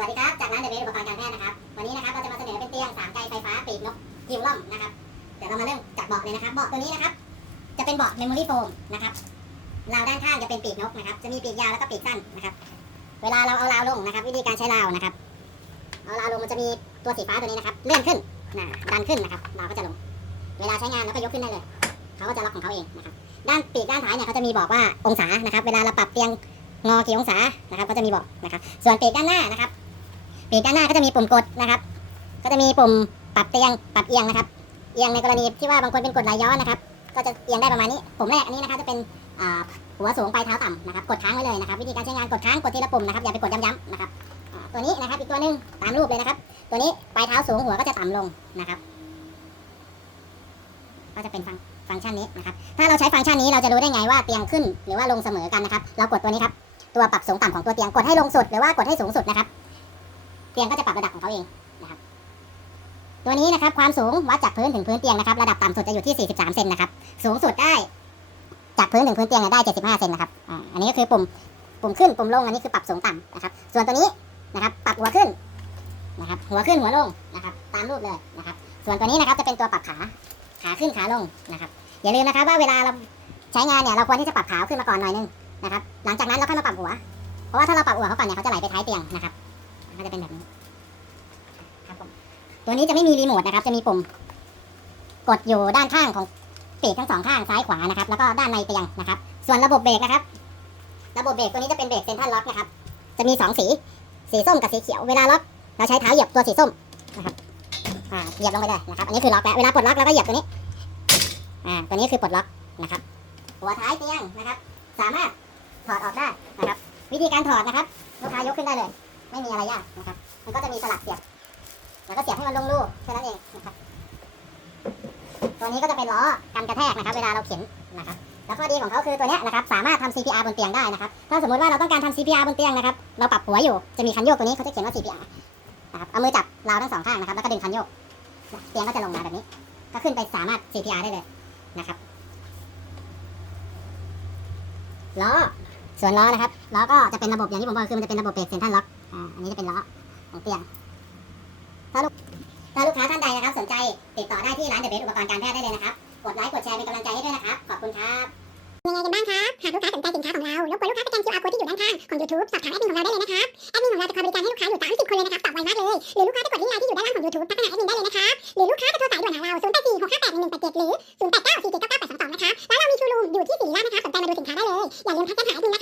วัสดีครับจากร้านเดเบสอุปกรณ์การแพทย์นะครับ วันนี้นะครับเราจะมาเสนอเป็นเตียงสามไกไฟฟ้าปีกนกฮิวล่อมนะครับ เดี๋ยวเรามาเริ่มจากเบาะเลยนะครับเบาะตัวนี้นะครับ จะเป็นเบาะเมมโมรี่โฟมนะครับราวด้านข้างจะเป็นปีกนกนะครับ จะมีปีกยาวแล้วก็ปีกสั้นนะครับ เวลาเราเอาราวลงนะครับ วิธีการใช้ราวนะครับ เอาราวลงมันจะมีตัวสีฟ้าตัวนี้นะครับ เลื่อนขึ้นนะดันขึ้นนะครับราวก็จะลง เวลาใช้งานเราก็ยกขึ้นได้เลย เขาก็จะล็อกของเขาเองนะครับ ด้านปีกด้านท้ายเนี่ยเขาจะมีบอกว่าองศานะครับ เวลาเราปรับเตียงงอกี่องศานะครับก็จะมีบอกนะครับ ส่วนปีกด้านหน้านะครับ ปีกด้านหน้าก็จะมีปุ่มกดนะครับ ก็จะมีปุ่มปรับเตียงปรับเอียงนะครับ เอียงในกรณีที่ว่าบางคนเป็นกดไหลย้อนนะครับ ก็จะเอียงได้ประมาณนี้ ปุ่มแรกอันนี้นะครับจะเป็นหัวสูงปลายเท้าต่ำนะครับ กดค้างไว้เลยนะครับ วิธีการใช้งานกดค้างกดทีละปุ่มนะครับอย่าไปกดย้ำๆนะครับตัวนี้นะครับอีกตัวหนึ่งตามรูปเลยนะครับ ตัวนี้ปลายเท้าสูงหัวก็จะต่ำลงนะครับ ก็จะเป็นฟังฟังก์ชันนี้นะครับ ถ้าเราใช้ฟังก์ชันนี้เราจะรู้ได้ไงว่าเตียงขึ้นหรือว่าลงเสมอกันนะครับ เรากดตัวนี้ครับ ตัวปรับสูงต่ำของตัวเตียงกดให้ลงสุดหรือว่ากดให้สูงสุดนะครับ เตียงก็จะปรับระดับของเขาเองนะครับ ตัวนี้นะครับความสูงวัดจากพื้นถึงพื้นเตียงนะครับระดับต่ำสุดจะอยู่ที่ 43 เซนนะครับสูงสุดได้ จากพื้นถึงพื้นเตียงเนี่ยได้ 75 เซนนะครับอันนี้ก็คือปุ่มปุ่มขึ้นปุ่มลงอันนี้คือปรับสูงต่ำนะครับ ส่วนตัวนี้นะครับปรับหัวขึ้นนะครับหัวขึ้นหัวลงนะครับ ตามรูปเลยนะครับ ส่วนตัวนี้นะครับจะเป็นตัวปรับขาขาขึ้นขาลงนะครับอย่าลืมนะครับว่าเวลาเราใช้งานเนี่ยเราควรที่จะปรับขาขึ้นมาก่อนหน่อยนึงนะครับหลังจากนั้นเราค่อยมาปรับหัว เพราะว่าถ้าเราปรับหัวเขาก่อนเนี่ยเขาจะไหลไปท้ายเตียงนะครับ ก็จะเป็นแบบนี้ครับผมตัวนี้จะไม่มีรีโมทนะครับ จะมีปุ่ม กดอยู่ด้านข้างของปีกทั้งสองข้างซ้ายขวานะครับ แล้วก็ด้านในเตียงนะครับ ส่วนระบบเบรกนะครับ ระบบเบรกตัวนี้จะเป็นเบรกเซนทรัลล็อกนะครับ จะมีสองสี สีส้มกับสีเขียว เวลาล็อกเราใช้เท้าเหยียบตัวสีส้มนะครับ อ่า เหยียบลงไปเลยนะครับ อันนี้คือล็อกแล้ว เวลาปลดล็อกเราก็เหยียบตัวนี้ อ่า ตัวนี้คือปลดล็อกนะครับ หัวท้ายเตียงนะครับ สามารถถอดออกได้นะครับ วิธีการถอดนะครับ ลูกค้ายกขึ้นได้เลย ไม่มีอะไรยากนะครับ มันก็จะมีสลักเสียบ แล้วก็เสียบให้มันลงรูแค่นั้นเองนะครับ ตัวนี้ก็จะเป็นล้อกันกระแทกนะครับ เวลาเราเข็นนะครับ แล้วข้อดีของเขาคือตัวนี้นะครับ สามารถทำ CPR บนเตียงได้นะครับ ถ้าสมมติว่าเราต้องการทำ CPR บนเตียงนะครับ เราปรับหัวอยู่ จะมีคันโยกตัวนี้เขาจะเขียนว่า CPR นะครับ เอามือจับราวทั้งสองข้างนะครับ แล้วก็ดึงคันโยก เตียงก็จะลงมาแบบนี้ ก็ขึ้นไปสามารถ CPR ได้เลยนะครับล้อ ส่วนล้อนะครับล้อก็จะเป็นระบบอย่างที่ผมบอกคือมันจะเป็นระบบเบรกเซนทรัลล็อกอ่าอันนี้จะเป็นล้อของเตียงถ้าลูกถ้าลูกค้าท่านใดนะครับ สนใจติดต่อได้ที่ร้านเดอะเบสอุปกรณ์การแพทย์ได้เลยนะครับกดไลค์กดแชร์เป็นกำลังใจให้ด้วยนะครับขอบคุณครับยังไงกันบ้างครับหากลูกค้าสนใจสินค้าของเรารบกวนลูกค้าสแกน QR code ที่อยู่ด้านข้างของ YouTube สอบถามแอดมินของเราได้เลยนะครับแอดมินของเราจะคอยบริการให้ลูกค้าอยู่ 30 คนเลยนะครับตอบไวมากเลย หรือลูกค้าจะกดลิงก์ไลน์ที่อยู่ด้านล่างของ YouTube ทักหาแอดมินได้เลยนะครับหรือลูกค้าจะโทรสายด่วนหาเรา0 8 4 6 5 8 1 1 8 7หรือ 0 8 9 4 7 9 9 8 2 2 นะครับร้านเรามีชูรูมอยู่ที่ศรีราชนะครับสนใจมาดูสินค้าได้เลยอย่าลืมทักแชทหาแอดมินนะ